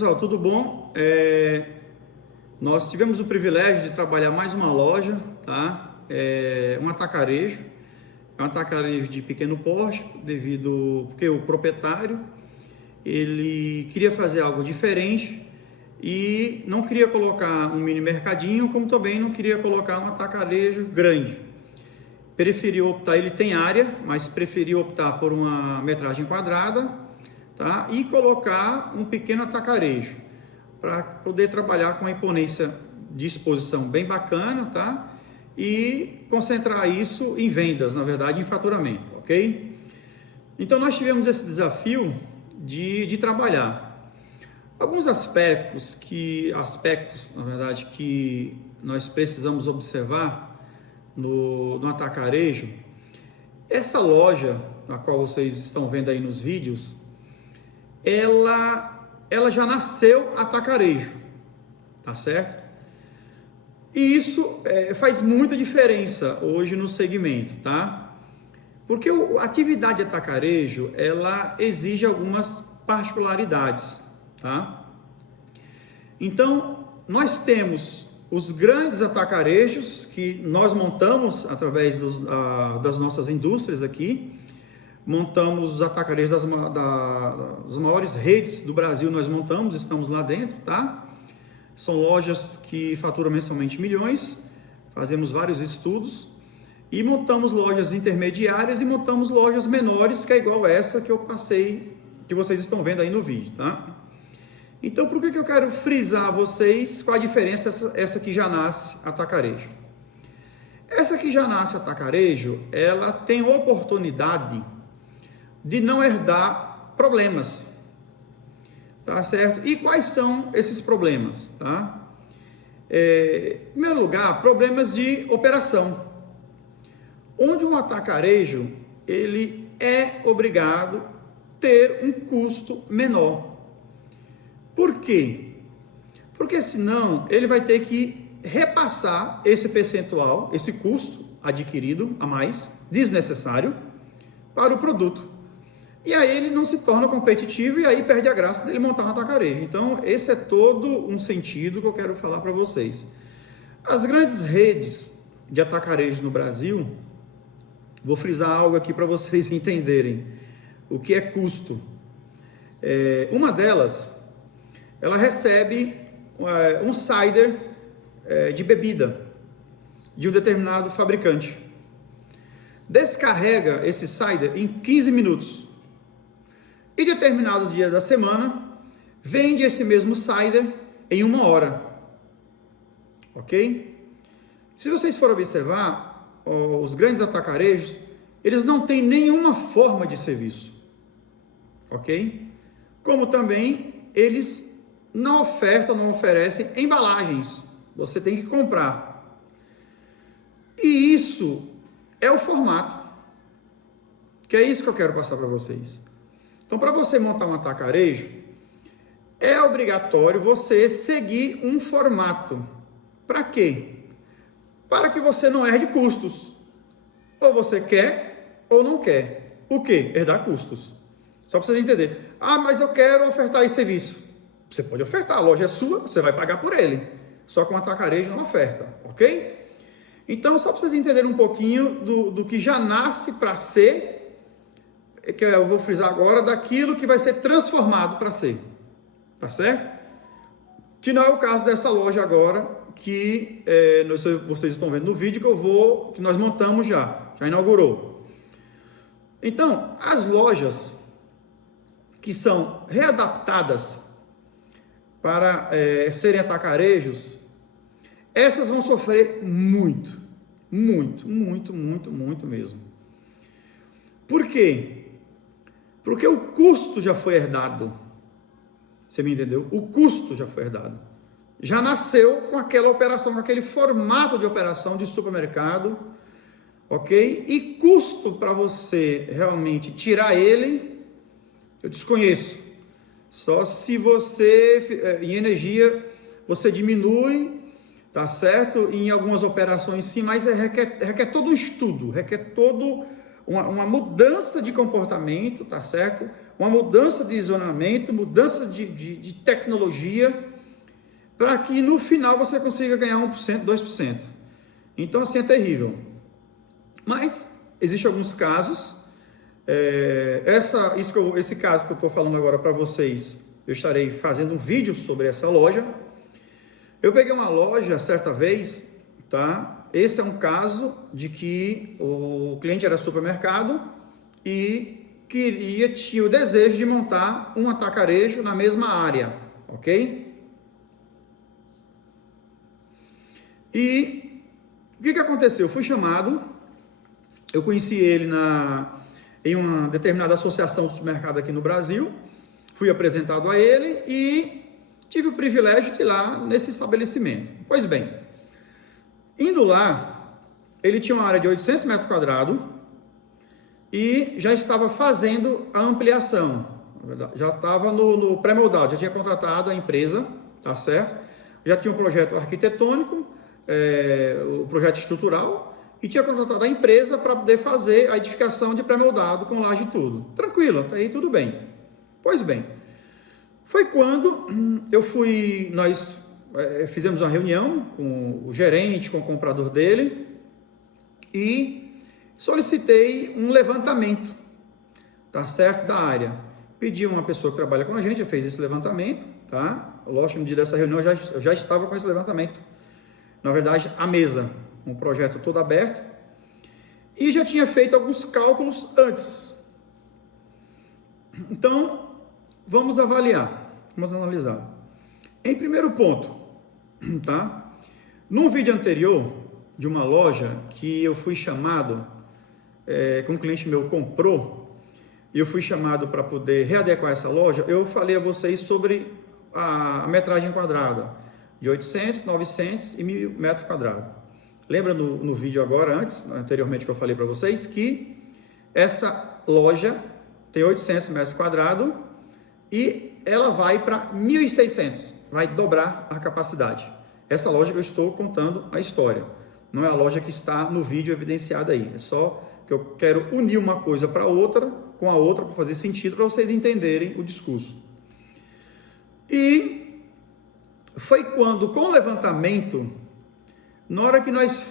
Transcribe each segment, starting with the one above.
Pessoal, tudo bom? Nós tivemos o privilégio de trabalhar mais uma loja, tá? Um atacarejo, é um atacarejo de pequeno porte, porque o proprietário ele queria fazer algo diferente e não queria colocar um mini mercadinho, como também não queria colocar um atacarejo grande. Preferiu optar, ele tem área, mas preferiu optar por uma metragem quadrada, tá? E colocar um pequeno atacarejo para poder trabalhar com uma imponência de exposição bem bacana, tá? E concentrar isso em vendas, na verdade, em faturamento, ok? Então nós tivemos esse desafio de trabalhar alguns aspectos, na verdade, que nós precisamos observar no atacarejo. Essa loja, na qual vocês estão vendo aí nos vídeos, ela já nasceu atacarejo, tá certo? E isso faz muita diferença hoje no segmento, tá? Porque a atividade atacarejo, ela exige algumas particularidades, tá? Então, nós temos os grandes atacarejos que nós montamos através das nossas indústrias aqui. Montamos os atacarejos das maiores redes do Brasil, nós montamos, estamos lá dentro, tá? São lojas que faturam mensalmente milhões, fazemos vários estudos e montamos lojas intermediárias e montamos lojas menores, que é igual essa que eu passei, que vocês estão vendo aí no vídeo, tá? Então, por que eu quero frisar a vocês qual a diferença essa que já nasce atacarejo? Essa que já nasce atacarejo, ela tem oportunidade de não herdar problemas, tá certo? E quais são esses problemas, tá? Em primeiro lugar, problemas de operação, onde um atacarejo, ele é obrigado a ter um custo menor. Por quê? Porque senão ele vai ter que repassar esse percentual, esse custo adquirido a mais, desnecessário, para o produto. E aí ele não se torna competitivo e aí perde a graça dele montar um atacarejo. Então esse é todo um sentido que eu quero falar para vocês. As grandes redes de atacarejo no Brasil, vou frisar algo aqui para vocês entenderem o que é custo. Uma delas, ela recebe um cider de bebida de um determinado fabricante. Descarrega esse cider em 15 minutos. E determinado dia da semana, vende esse mesmo cider em 1 hora. Ok? Se vocês forem observar, os grandes atacarejos, eles não têm nenhuma forma de serviço. Ok? Como também eles não oferecem embalagens. Você tem que comprar. E isso é o formato. Que é isso que eu quero passar para vocês. Então, para você montar um atacarejo, é obrigatório você seguir um formato. Para quê? Para que você não herde custos. Ou você quer ou não quer. O quê? Herdar custos. Só para vocês entenderem. Ah, mas eu quero ofertar esse serviço. Você pode ofertar, a loja é sua, você vai pagar por ele. Só que um atacarejo não oferta, ok? Então, só para vocês entenderem um pouquinho do que já nasce para ser, que eu vou frisar agora, daquilo que vai ser transformado para ser, tá certo? Que não é o caso dessa loja agora, que vocês estão vendo no vídeo que nós montamos já inaugurou. Então, as lojas que são readaptadas para serem atacarejos, essas vão sofrer muito mesmo. Por quê? Porque o custo já foi herdado. Você me entendeu? O custo já foi herdado. Já nasceu com aquela operação, com aquele formato de operação de supermercado, ok? E custo para você realmente tirar ele, eu desconheço. Só se você, em energia, você diminui, tá certo? Em algumas operações sim, mas requer todo um estudo, requer todo uma mudança de comportamento, tá certo? Uma mudança de zonamento, mudança de tecnologia, para que no final você consiga ganhar 1%, 2%. Então, assim, é terrível. Mas, existem alguns casos. Esse caso que eu estou falando agora para vocês, eu estarei fazendo um vídeo sobre essa loja. Eu peguei uma loja certa vez, tá? Esse é um caso de que o cliente era supermercado e tinha o desejo de montar um atacarejo na mesma área, ok? E o que aconteceu? Eu fui chamado, eu conheci ele em uma determinada associação de supermercado aqui no Brasil, fui apresentado a ele e tive o privilégio de ir lá nesse estabelecimento. Pois bem, indo lá, ele tinha uma área de 800 metros quadrados e já estava fazendo a ampliação, já estava no pré-moldado, já tinha contratado a empresa, tá certo? Já tinha um projeto arquitetônico, o projeto estrutural, e tinha contratado a empresa para poder fazer a edificação de pré-moldado com laje e tudo. Tranquilo, até aí tudo bem. Pois bem, foi quando nós fizemos uma reunião com o gerente, com o comprador dele, e solicitei um levantamento, tá certo, da área. Pedi uma pessoa que trabalha com a gente, já fez esse levantamento, tá? Lógico, no dia dessa reunião eu já estava com esse levantamento. Na verdade, a mesa, um projeto todo aberto, e já tinha feito alguns cálculos antes. Então, vamos avaliar, vamos analisar. Em primeiro ponto, tá? Num vídeo anterior de uma loja que eu fui chamado, que um cliente meu comprou, e eu fui chamado para poder readequar essa loja, eu falei a vocês sobre a metragem quadrada, de 800, 900 e 1.000 metros quadrados. Lembra no vídeo agora, anteriormente que eu falei para vocês, que essa loja tem 800 metros quadrados e ela vai para 1.600, vai dobrar a capacidade. Essa loja que eu estou contando a história, não é a loja que está no vídeo evidenciada aí, é só que eu quero unir uma coisa para outra, com a outra, para fazer sentido, para vocês entenderem o discurso. E foi quando, com o levantamento, na hora que nós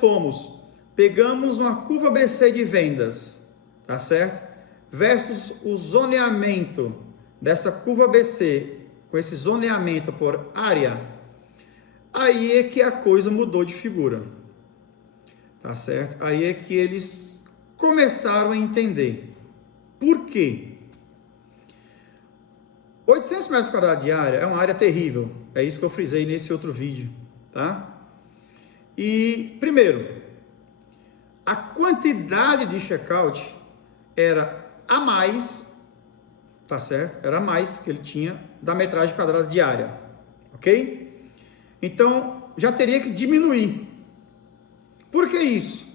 pegamos uma curva BC de vendas, tá certo? Versus o zoneamento dessa curva BC, com esse zoneamento por área, aí é que a coisa mudou de figura, tá certo? Aí é que eles começaram a entender. Por quê? 800 metros quadrados de área é uma área terrível, é isso que eu frisei nesse outro vídeo, tá? E, primeiro, a quantidade de checkout era a mais, tá certo? Era a mais que ele tinha da metragem quadrada de área, ok? Então, já teria que diminuir. Por que isso?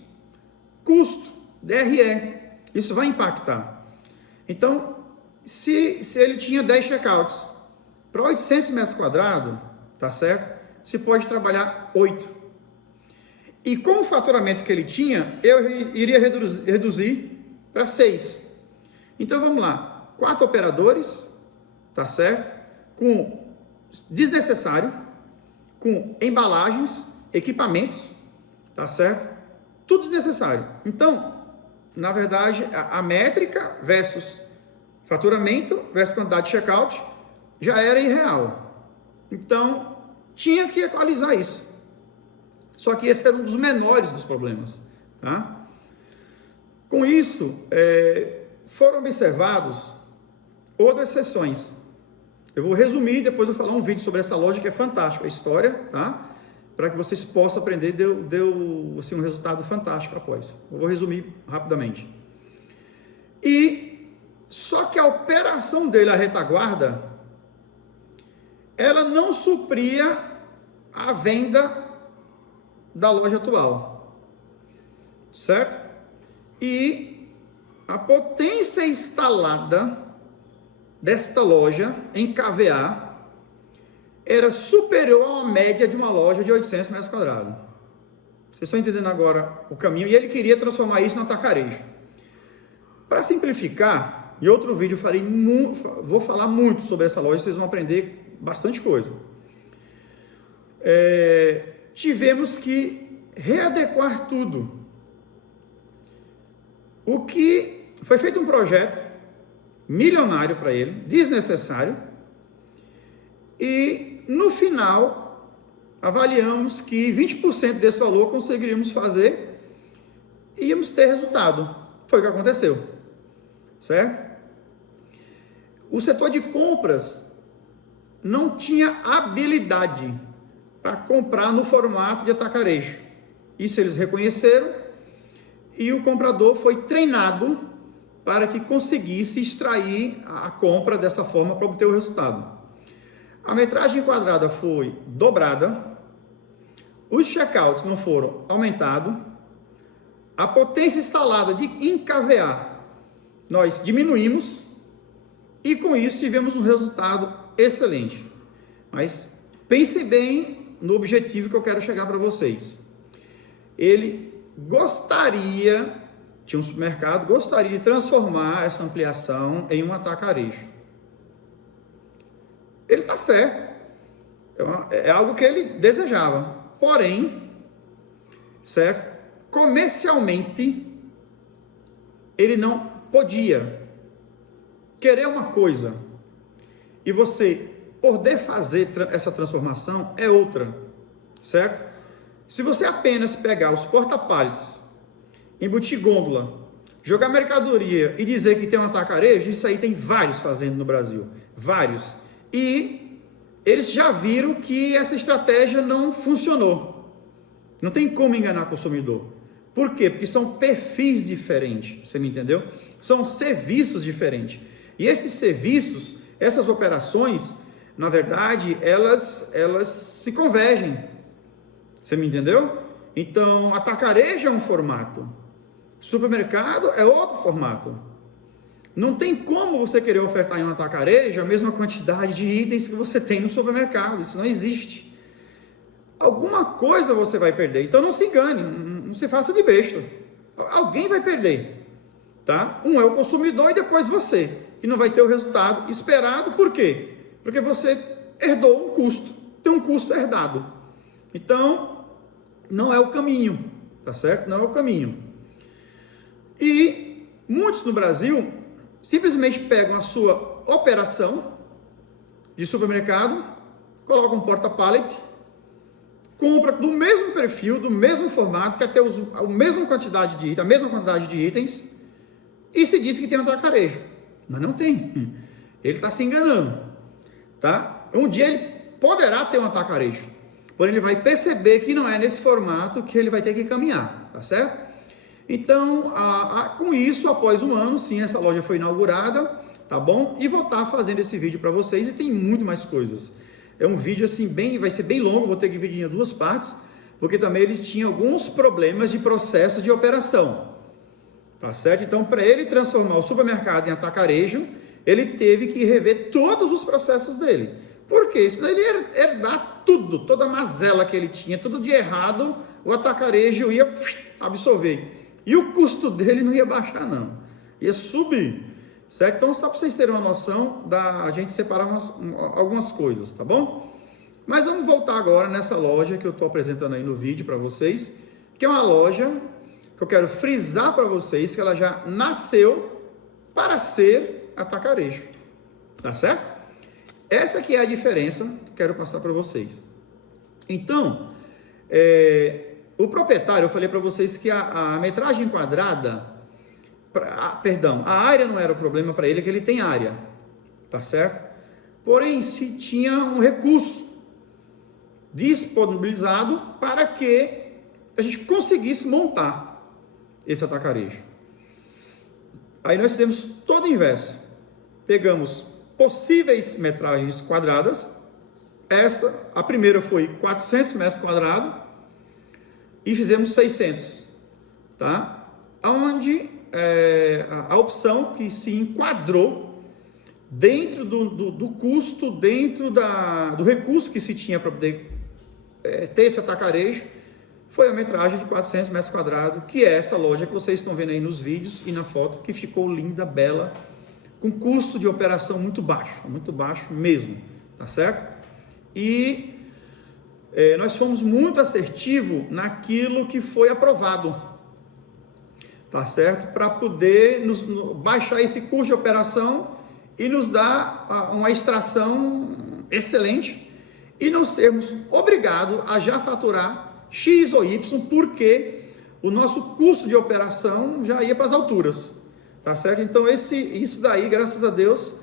Custo, DRE, isso vai impactar. Então, se ele tinha 10 checkouts para 800 metros quadrados, tá certo? Se pode trabalhar 8. E com o faturamento que ele tinha, eu iria reduzir para 6. Então vamos lá, 4 operadores, tá certo? Com desnecessário, com embalagens, equipamentos, tá certo? Tudo desnecessário. Então, na verdade, a métrica versus faturamento versus quantidade de checkout já era irreal. Então, tinha que equalizar isso. Só que esse era um dos menores dos problemas, tá? Com isso, foram observados outras sessões. Eu vou resumir, depois eu vou falar um vídeo sobre essa loja que é fantástico, a história, tá? Para que vocês possam aprender, deu assim, um resultado fantástico após. Eu vou resumir rapidamente. Só que a operação dele, a retaguarda, ela não supria a venda da loja atual, certo? E a potência instalada desta loja em KVA era superior a uma média de uma loja de 800 metros quadrados. Vocês estão entendendo agora o caminho? E ele queria transformar isso no atacarejo. Para simplificar, em outro vídeo vou falar muito sobre essa loja, vocês vão aprender bastante coisa. Tivemos que readequar tudo. O que foi feito um projeto milionário para ele, desnecessário, e no final avaliamos que 20% desse valor conseguiríamos fazer e íamos ter resultado. Foi o que aconteceu, certo? O setor de compras não tinha habilidade para comprar no formato de atacarejo. Isso eles reconheceram e o comprador foi treinado para que conseguisse extrair a compra dessa forma para obter o resultado. A metragem quadrada foi dobrada, os checkouts não foram aumentados, a potência instalada de encavear nós diminuímos e com isso tivemos um resultado excelente. Mas pense bem no objetivo que eu quero chegar para vocês. Ele tinha um supermercado, gostaria de transformar essa ampliação em um atacarejo. Ele está certo, é algo que ele desejava, porém, certo? Comercialmente, ele não podia querer uma coisa e você poder fazer essa transformação é outra, certo? Se você apenas pegar os porta-pallets, embutir gôndola, jogar mercadoria e dizer que tem um atacarejo, isso aí tem vários fazendo no Brasil, vários. E eles já viram que essa estratégia não funcionou. Não tem como enganar o consumidor. Por quê? Porque são perfis diferentes, você me entendeu? São serviços diferentes. E esses serviços, essas operações, na verdade, elas se convergem. Você me entendeu? Então, atacarejo é um formato. Supermercado é outro formato. Não tem como você querer ofertar em um atacarejo a mesma quantidade de itens que você tem no supermercado. Isso não existe. Alguma coisa você vai perder. Então não se engane, não se faça de besta. Alguém vai perder. Tá? Um é o consumidor e depois você, que não vai ter o resultado esperado. Por quê? Porque você herdou um custo. Tem um custo herdado. Então, não é o caminho. Tá certo? Não é o caminho. E muitos no Brasil simplesmente pegam a sua operação de supermercado, colocam um porta-pallet, compra do mesmo perfil, do mesmo formato, quer ter a mesma quantidade de itens, e se diz que tem um atacarejo. Mas não tem. Ele está se enganando. Tá? Um dia ele poderá ter um atacarejo, porém ele vai perceber que não é nesse formato que ele vai ter que caminhar. Tá certo? Então, com isso, após um ano, sim, essa loja foi inaugurada, tá bom? E vou estar fazendo esse vídeo para vocês e tem muito mais coisas. É um vídeo assim, vai ser bem longo, vou ter que dividir em duas partes, porque também ele tinha alguns problemas de processo de operação, tá certo? Então, para ele transformar o supermercado em atacarejo, ele teve que rever todos os processos dele. Por quê? Senão ele ia herdar tudo, toda a mazela que ele tinha, tudo de errado, o atacarejo ia absorver. E o custo dele não ia baixar, não. Ia subir. Certo? Então, só para vocês terem uma noção da gente separar algumas coisas, tá bom? Mas vamos voltar agora nessa loja que eu estou apresentando aí no vídeo para vocês, que é uma loja que eu quero frisar para vocês que ela já nasceu para ser atacarejo. Tá certo? Essa que é a diferença que eu quero passar para vocês. Então, o proprietário, eu falei para vocês que a metragem quadrada, a área não era o problema para ele, que ele tem área, tá certo? Porém, se tinha um recurso disponibilizado para que a gente conseguisse montar esse atacarejo. Aí nós fizemos todo o inverso. Pegamos possíveis metragens quadradas, a primeira foi 400 metros quadrados, e fizemos 600, tá? Onde a opção que se enquadrou dentro do custo, dentro do recurso que se tinha para poder ter esse atacarejo, foi a metragem de 400 metros quadrados, que é essa loja que vocês estão vendo aí nos vídeos e na foto, que ficou linda, bela, com custo de operação muito baixo mesmo, tá certo? E nós fomos muito assertivos naquilo que foi aprovado, tá certo? Para poder baixar esse custo de operação e nos dar uma extração excelente e não sermos obrigados a já faturar X ou Y, porque o nosso custo de operação já ia para as alturas, tá certo? Então isso daí, graças a Deus,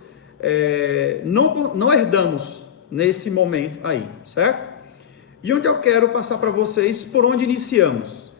não herdamos nesse momento aí, certo? E onde eu quero passar para vocês, por onde iniciamos.